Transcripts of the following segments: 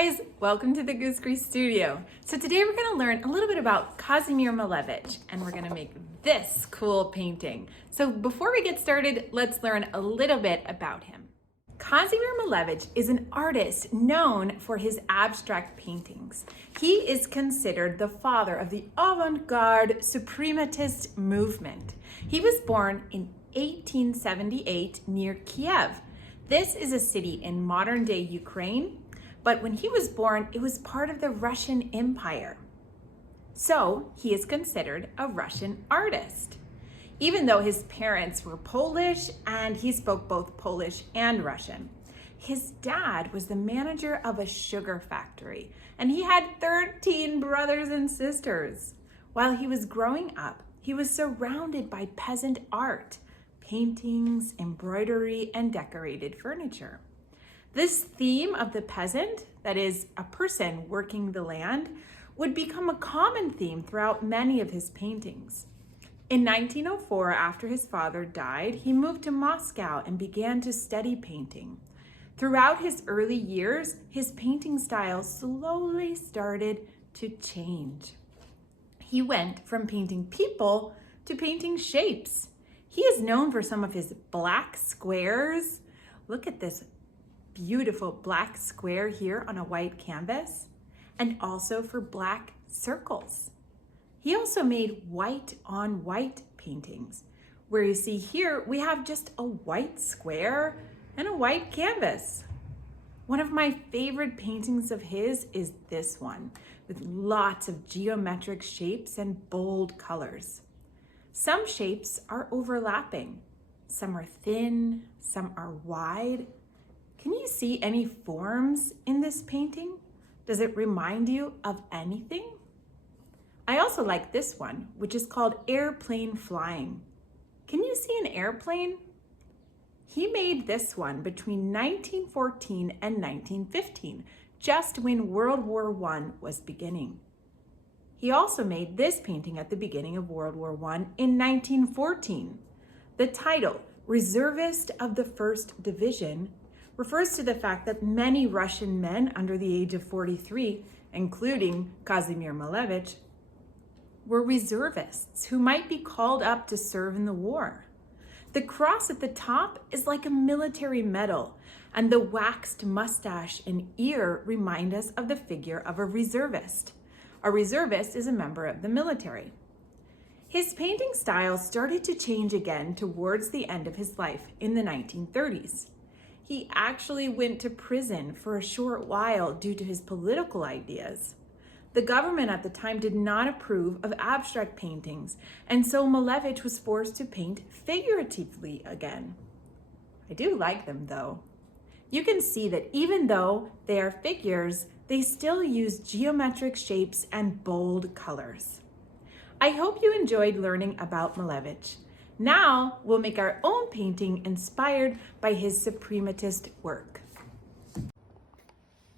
guys, welcome to the Goose Grease Studio. So today we're going to learn a little bit about Kazimir Malevich and we're going to make this cool painting. So before we get started, let's learn a little bit about him. Kazimir Malevich is an artist known for his abstract paintings. He is considered the father of the avant-garde suprematist movement. He was born in 1878 near Kiev. This is a city in modern-day Ukraine, but when he was born, it was part of the Russian Empire. So he is considered a Russian artist, even though his parents were Polish and he spoke both Polish and Russian. His dad was the manager of a sugar factory, and he had 13 brothers and sisters. While he was growing up, he was surrounded by peasant art, paintings, embroidery, and decorated furniture. This theme of the peasant, that is, a person working the land, would become a common theme throughout many of his paintings. In 1904, after his father died, he moved to Moscow and began to study painting. Throughout his early years, his painting style slowly started to change. He went from painting people to painting shapes. He is known for some of his black squares. Look at this beautiful black square here on a white canvas, and also for black circles. He also made white on white paintings, where you see here we have just a white square and a white canvas. One of my favorite paintings of his is this one, with lots of geometric shapes and bold colors. Some shapes are overlapping. Some are thin, some are wide. Can you see any forms in this painting? Does it remind you of anything? I also like this one, which is called Airplane Flying. Can you see an airplane? He made this one between 1914 and 1915, just when World War I was beginning. He also made this painting at the beginning of World War I in 1914. The title, Reservist of the 1st Division, refers to the fact that many Russian men under the age of 43, including Kazimir Malevich, were reservists who might be called up to serve in the war. The cross at the top is like a military medal, and the waxed mustache and ear remind us of the figure of a reservist. A reservist is a member of the military. His painting style started to change again towards the end of his life in the 1930s. He actually went to prison for a short while due to his political ideas. The government at the time did not approve of abstract paintings, and so Malevich was forced to paint figuratively again. I do like them though. You can see that even though they are figures, they still use geometric shapes and bold colors. I hope you enjoyed learning about Malevich. Now we'll make our own painting inspired by his suprematist work.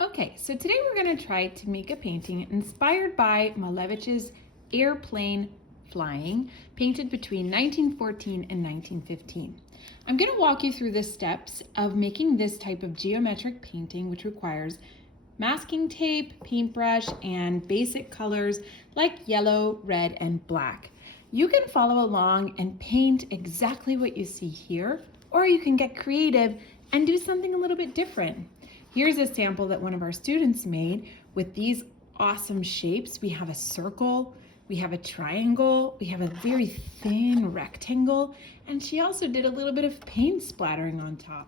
Okay, so today we're going to try to make a painting inspired by Malevich's Airplane Flying, painted between 1914 and 1915. I'm going to walk you through the steps of making this type of geometric painting, which requires masking tape, paintbrush, and basic colors like yellow, red, and black. You can follow along and paint exactly what you see here, or you can get creative and do something a little bit different. Here's a sample that one of our students made with these awesome shapes. We have a circle, we have a triangle, we have a very thin rectangle, and she also did a little bit of paint splattering on top.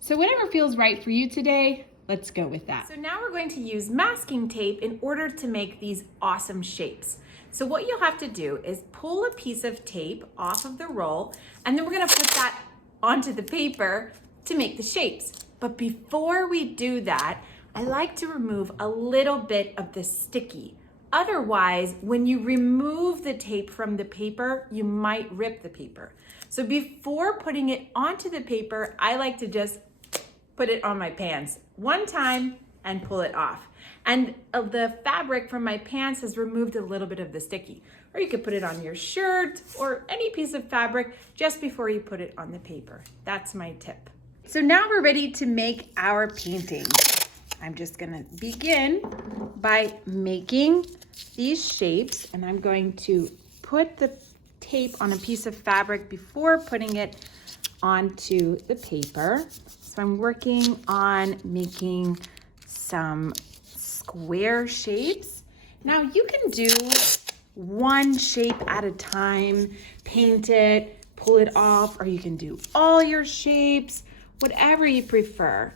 So whatever feels right for you today, let's go with that. So now we're going to use masking tape in order to make these awesome shapes. So what you'll have to do is pull a piece of tape off of the roll, and then we're gonna put that onto the paper to make the shapes. But before we do that, I like to remove a little bit of the sticky. Otherwise, when you remove the tape from the paper, you might rip the paper. So before putting it onto the paper, I like to just put it on my pants one time and pull it off. And the fabric from my pants has removed a little bit of the sticky. Or you could put it on your shirt or any piece of fabric just before you put it on the paper. That's my tip. So now we're ready to make our painting. I'm just gonna begin by making these shapes, and I'm going to put the tape on a piece of fabric before putting it onto the paper. So I'm working on making some square shapes. Now you can do one shape at a time, paint it, pull it off, or you can do all your shapes, whatever you prefer.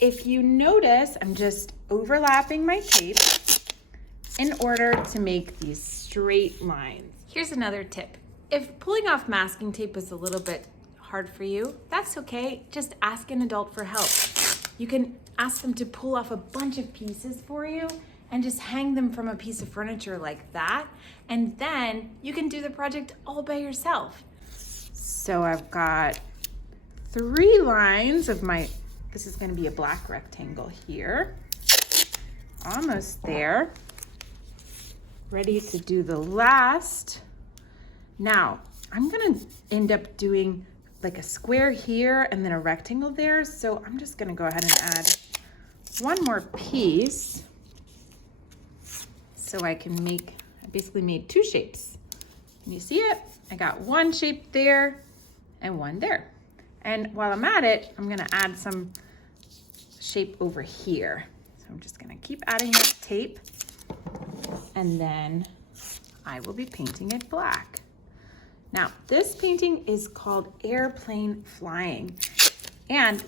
If you notice, I'm just overlapping my tape in order to make these straight lines. Here's another tip. If pulling off masking tape is a little bit hard for you, that's okay. Just ask an adult for help. You can ask them to pull off a bunch of pieces for you and just hang them from a piece of furniture like that. And then you can do the project all by yourself. So I've got 3 lines of this is gonna be a black rectangle here. Almost there. Ready to do the last. Now, I'm gonna end up doing like a square here and then a rectangle there. So I'm just gonna go ahead and add one more piece. So I basically made 2 shapes. Can you see it? I got one shape there and one there. And while I'm at it, I'm gonna add some shape over here. So I'm just gonna keep adding that tape, and then I will be painting it black. Now, this painting is called Airplane Flying. And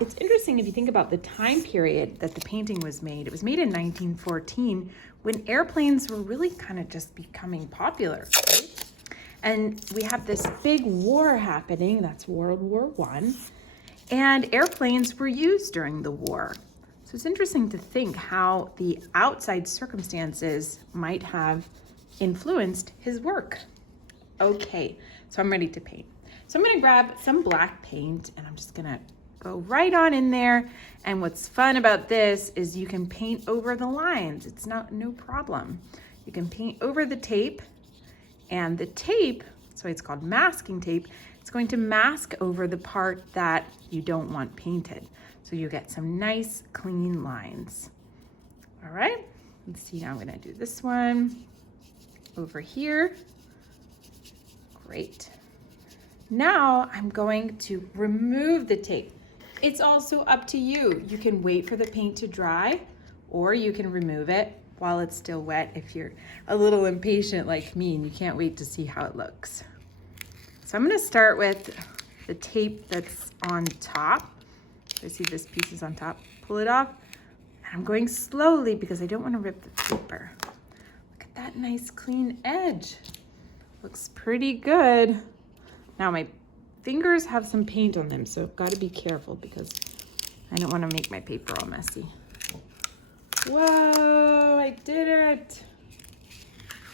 it's interesting if you think about the time period that the painting was made. It was made in 1914 when airplanes were really kind of just becoming popular, right? And we have this big war happening, that's World War I, and airplanes were used during the war. So it's interesting to think how the outside circumstances might have influenced his work. Okay, so I'm ready to paint. So I'm gonna grab some black paint and I'm just gonna go right on in there. And what's fun about this is you can paint over the lines. It's no problem. You can paint over the tape, and the tape, so it's called masking tape, it's going to mask over the part that you don't want painted. So you get some nice clean lines. All right, let's see, now I'm gonna do this one over here. Great. Now I'm going to remove the tape. It's also up to you. You can wait for the paint to dry, or you can remove it while it's still wet if you're a little impatient like me and you can't wait to see how it looks. So I'm gonna start with the tape that's on top. I see this piece is on top. Pull it off. And I'm going slowly because I don't want to rip the paper. Look at that nice clean edge. Looks pretty good. Now my fingers have some paint on them, so I've got to be careful because I don't want to make my paper all messy. Whoa, I did it.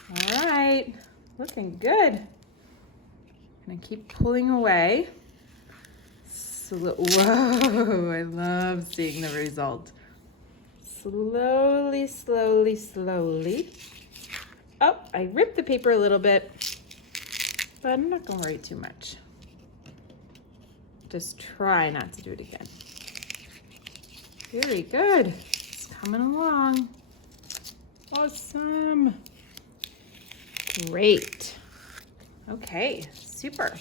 All right, looking good. I'm gonna keep pulling away. Whoa, I love seeing the result. Slowly, slowly, slowly. Oh, I ripped the paper a little bit, but I'm not gonna worry too much. Just try not to do it again. Very good. It's coming along. Awesome. Great. Okay, super.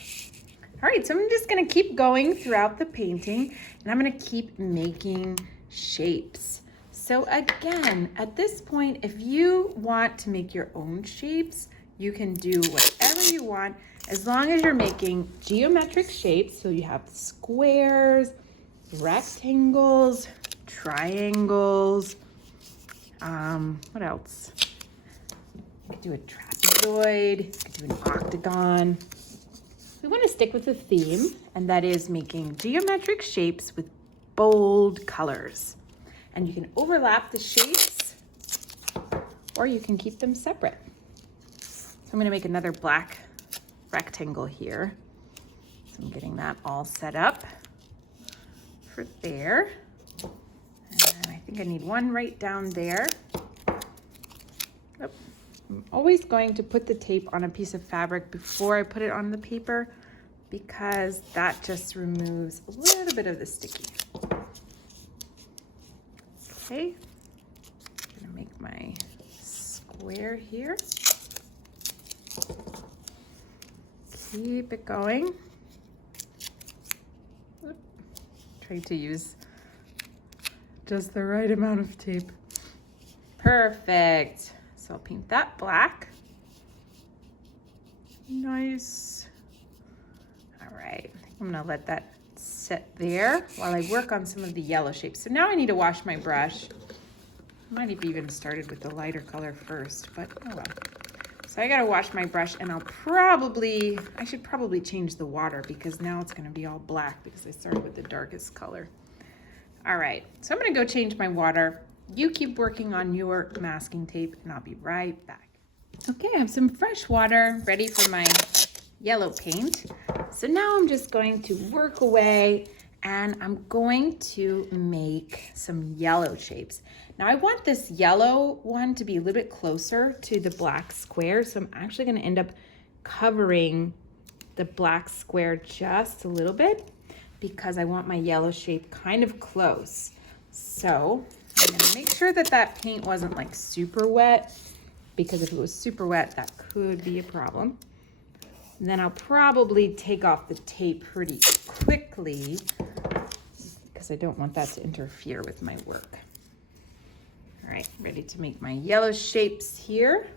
All right, so I'm just gonna keep going throughout the painting, and I'm gonna keep making shapes. So again, at this point, if you want to make your own shapes, you can do whatever you want, as long as you're making geometric shapes. So you have squares, rectangles, triangles, what else? You could do a trapezoid, you could do an octagon. We want to stick with the theme, and that is making geometric shapes with bold colors. And you can overlap the shapes, or you can keep them separate. So I'm going to make another black rectangle here. So I'm getting that all set up for there. And I think I need one right down there. Oh, I'm always going to put the tape on a piece of fabric before I put it on the paper, because that just removes a little bit of the sticky. Okay, I'm gonna make my square here. Keep it going. Oop. Try to use just the right amount of tape. Perfect. So I'll paint that black. Nice. All right, I think I'm gonna let that sit there while I work on some of the yellow shapes. So now I need to wash my brush. I might have even started with the lighter color first, but oh well. So I gotta wash my brush, and I should probably change the water because now it's gonna be all black because I started with the darkest color. All right, so I'm gonna go change my water. You keep working on your masking tape and I'll be right back. Okay, I have some fresh water ready for my yellow paint. So now I'm just going to work away and I'm going to make some yellow shapes. Now I want this yellow one to be a little bit closer to the black square. So I'm actually gonna end up covering the black square just a little bit because I want my yellow shape kind of close. So I'm gonna make sure that that paint wasn't like super wet, because if it was super wet, that could be a problem. And then I'll probably take off the tape pretty quickly because I don't want that to interfere with my work. All right, ready to make my yellow shapes here.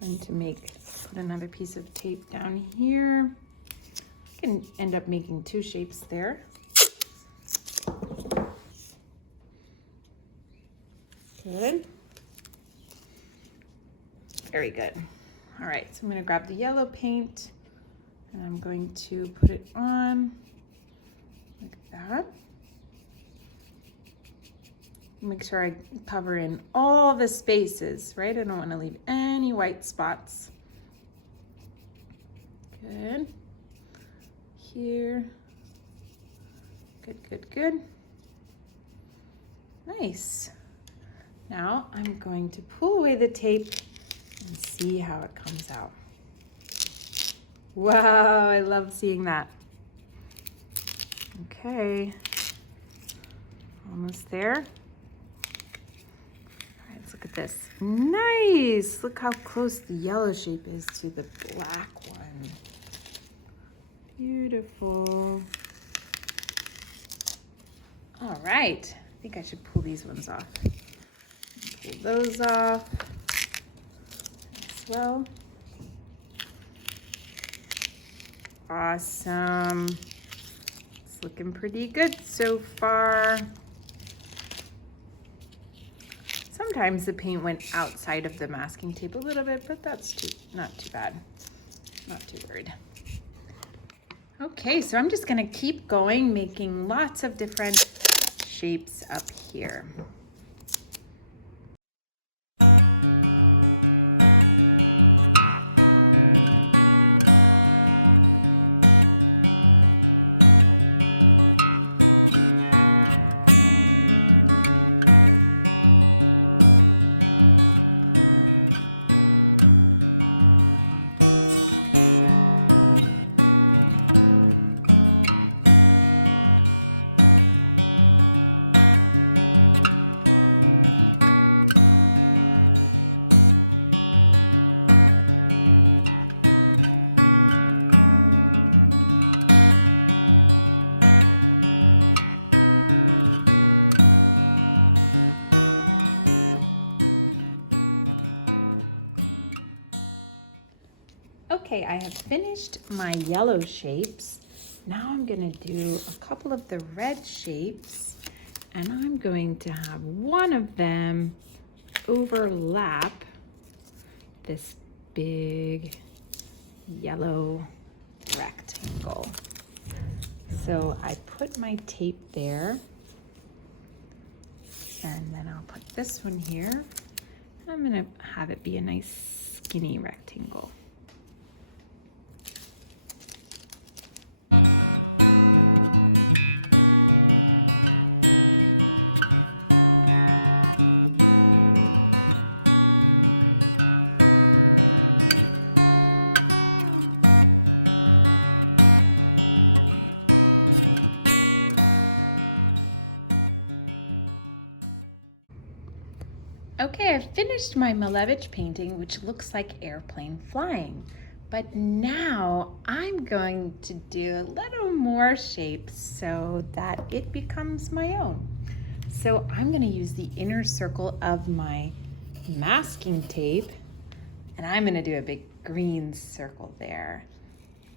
Going to put another piece of tape down here. I can end up making two shapes there. Good. Very good. All right, so I'm going to grab the yellow paint and I'm going to put it on like that. Make sure I cover in all the spaces, right? I don't want to leave any white spots. Good. Here. Good, good, good. Nice. Now I'm going to pull away the tape and see how it comes out. Wow, I love seeing that. Okay, almost there. All right, let's look at this. Nice, look how close the yellow shape is to the black one. Beautiful. All right, I think I should pull these ones off. Pull those off as well. Awesome. It's looking pretty good so far. Sometimes the paint went outside of the masking tape a little bit, but that's not too bad. Not too worried. Okay, so I'm just gonna keep going, making lots of different shapes up here. Okay, I have finished my yellow shapes. Now I'm gonna do a couple of the red shapes, and I'm going to have one of them overlap this big yellow rectangle. So I put my tape there, and then I'll put this one here. I'm gonna have it be a nice skinny rectangle. Okay, I've finished my Malevich painting, which looks like airplane flying. But now I'm going to do a little more shapes so that it becomes my own. So I'm going to use the inner circle of my masking tape, and I'm going to do a big green circle there.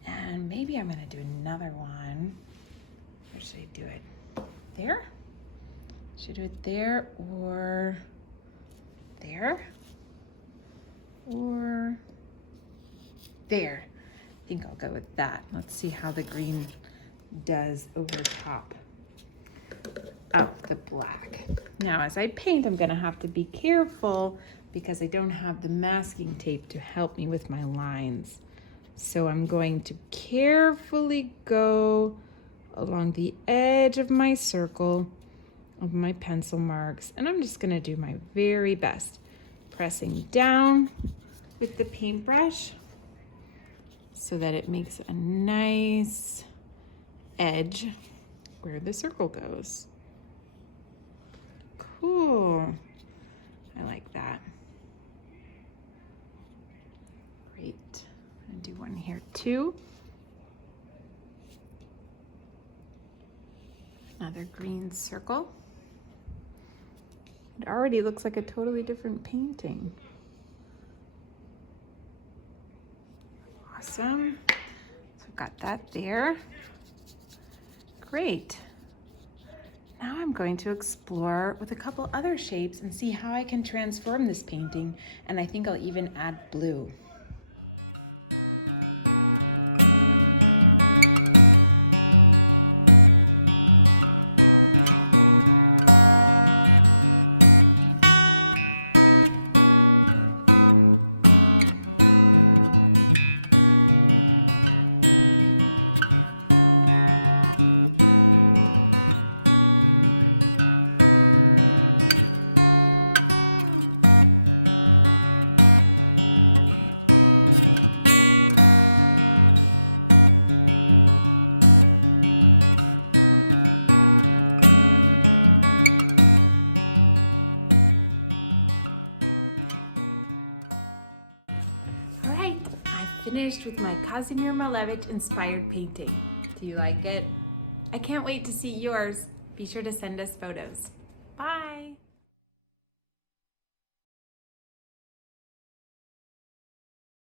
And maybe I'm going to do another one. Where should I do it? There? Should I do it there or there? Or there? I think I'll go with that. Let's see how the green does over top of the black. Now, as I paint, I'm gonna have to be careful because I don't have the masking tape to help me with my lines. So I'm going to carefully go along the edge of my circle of my pencil marks, and I'm just gonna do my very best, pressing down with the paintbrush so that it makes a nice edge where the circle goes. Cool, I like that. Great, I'm gonna do one here too. Another green circle. It already looks like a totally different painting. Awesome. So I've got that there. Great. Now I'm going to explore with a couple other shapes and see how I can transform this painting, and I think I'll even add blue. All right, I finished with my Kazimir Malevich inspired painting. Do you like it? I can't wait to see yours. Be sure to send us photos. Bye.